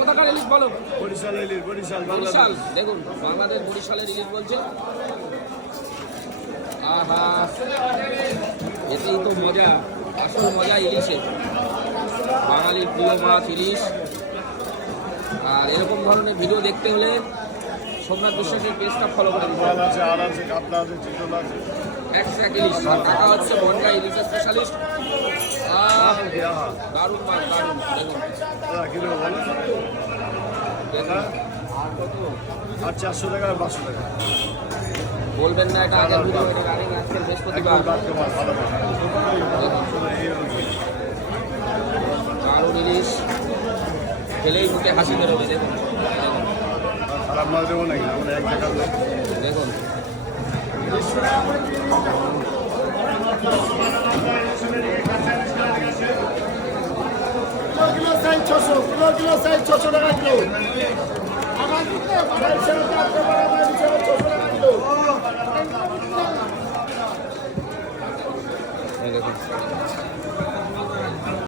কোথাকার ইলিশ বলো? বরিশাল ইলিশ, বরিশাল বরিশাল। দেখুন বাংলাদেশ বরিশালের ইলিশ বলছে। আহা, এতেই তো মজা, আসল মজা ইলিশে। বাঙালির প্রিয় মাছ ইলিশ। আর এরকম ধরনের ভিডিও দেখতে হলে সোমনাথ বিশ্বাসের পেজটা ফলো করে দিতে হবে। আছে, আর আছে, কাতলা আছে, চিতল আছে। এক ইলিশ। আর কাকা হচ্ছে বনগাঁ ইলিশের স্পেশালিস্ট। দারুণ মাছ, দারুণ। দেখুন কিলো বলো? আর 400 টাকা আর 500 টাকা। বলবেন না এটা আগের ভিডিও, এটা রানিং আজকের বৃহস্পতিবার। দারুণ ইলিশ, খেলেই মুখে হাসি বেরোবে। দেখুন খারাপ মাছ দেবো নাকি? আমরা এক টাকা দেখুন কিলো সাইজ 600, কিলো সাইজ 600 টাকা কিলো। দেখুন